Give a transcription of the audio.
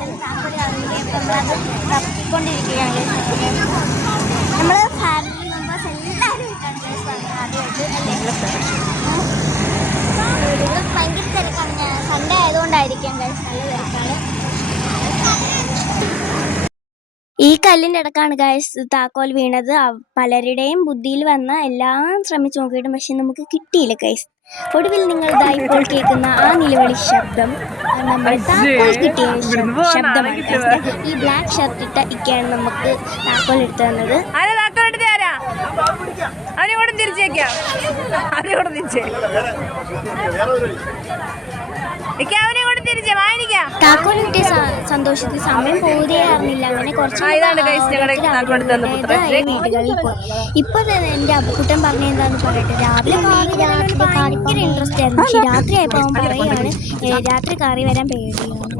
അച്ഛൻ താക്കോല് നമ്മളത് തപ്പിക്കൊണ്ടിരിക്കുകയാണ്. നമ്മൾ ഫാമിലി മെമ്പേഴ്സ് എല്ലാവരും ആദ്യമായിട്ട് അല്ലേ ഭയങ്കര തിരക്കാണ്. ഞാൻ സൺഡേ ആയതുകൊണ്ടായിരിക്കാം ഗൈസ്, നല്ല തിരക്കാണ്. ഈ കല്ലിൻ്റെ ഇടക്കാണ് ഗൈസ് താക്കോൽ വീണത്. പലരുടെയും ബുദ്ധിയിൽ വന്ന എല്ലാം ശ്രമിച്ചു നോക്കിയിട്ടും പക്ഷെ നമുക്ക് കിട്ടിയില്ല ഗൈസ്. ഒടുവിൽ നിങ്ങൾ ഇപ്പോൾ കേൾക്കുന്ന ആ നിലവിളി ശബ്ദം നമ്മൾ താക്കോൽ കിട്ടിയ ശബ്ദമാണ്. ഈ ബ്ലാക്ക് ഷർട്ട് ഇട്ട ഇക്കയാണ് നമുക്ക് താക്കോൽ എടുത്തു തന്നത്. താക്കോൽ കിട്ടിയ സന്തോഷത്തിൽ സമയം പോവുകയേ അറിഞ്ഞില്ല. അങ്ങനെ കുറച്ച് വീടുകളിൽ പോയി. ഇപ്പൊ തന്നെ എന്റെ അപ്പുക്കുട്ടൻ പറഞ്ഞ എന്താന്ന് പറയട്ടെ, രാവിലെ ഭയങ്കര ഇൻട്രസ്റ്റ് ആയിരുന്നു. പക്ഷെ രാത്രി ആയപ്പോൾ അവൻ പറയുകയാണ് രാത്രി കയറി വരാൻ പേടിയാണ്.